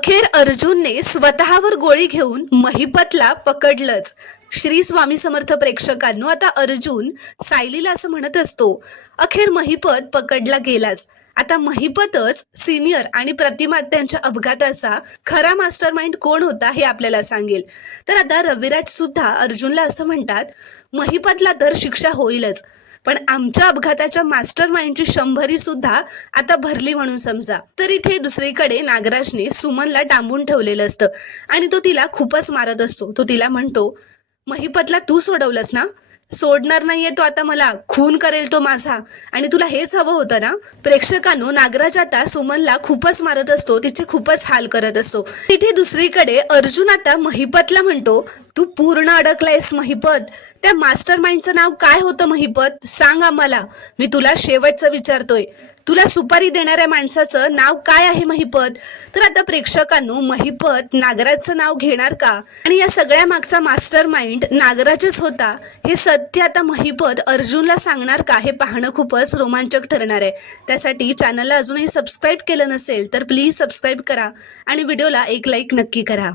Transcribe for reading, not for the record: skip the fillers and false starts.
अखेर अर्जुनने स्वतःवर गोळी घेऊन महिपतला पकडलंच. श्री स्वामी समर्थ प्रेक्षकांनो, आता अर्जुन सायलीला असं म्हणत असतो, अखेर महिपत पकडला गेलाच. आता महिपतच सिनियर आणि प्रतिमा त्यांच्या अपघाताचा खरा मास्टरमाइंड कोण होता हे आपल्याला सांगेल. तर आता रविराज सुद्धा अर्जुनला असं म्हणतात, महिपतला तर शिक्षा होईलच, पण आमच्या अपघाताच्या मास्टर माइंडची 100 सुद्धा आता भरली म्हणून समजा. तर इथे दुसरीकडे नागराजने सुमनला डांबून ठेवलेलं असतं आणि तो तिला खूपच मारत असतो. तो तिला म्हणतो, महिपतला तू सोडवलंस ना, सोडणार नाहीये तो, आता मला खून करेल तो माझा, आणि तुला हेच हवं होतं ना. प्रेक्षकांनो, नागराज आता सुमनला खूपच मारत असतो, तिचे खूपच हाल करत असतो. तिथे दुसरीकडे अर्जुन आता महिपतला म्हणतो, तू पूर्ण अडकलायस महिपत. त्या मास्टर माइंडचं नाव काय होतं महिपत, सांग आम्हाला. मी तुला शेवटचं विचारतोय, तुला सुपारी देणाऱ्या माणसाचं नाव काय आहे महिपत. तर आता प्रेक्षकांनो, महिपत नागराजचं नाव घेणार का, आणि या सगळ्या मागचा मास्टर माइंड नागराजच होता हे सत्य आता महिपत अर्जुनला सांगणार का, हे पाहणं खूपच रोमांचक ठरणार आहे. त्यासाठी चॅनलला अजूनही सबस्क्राईब केलं नसेल तर प्लीज सबस्क्राईब करा आणि व्हिडिओला एक लाईक नक्की करा.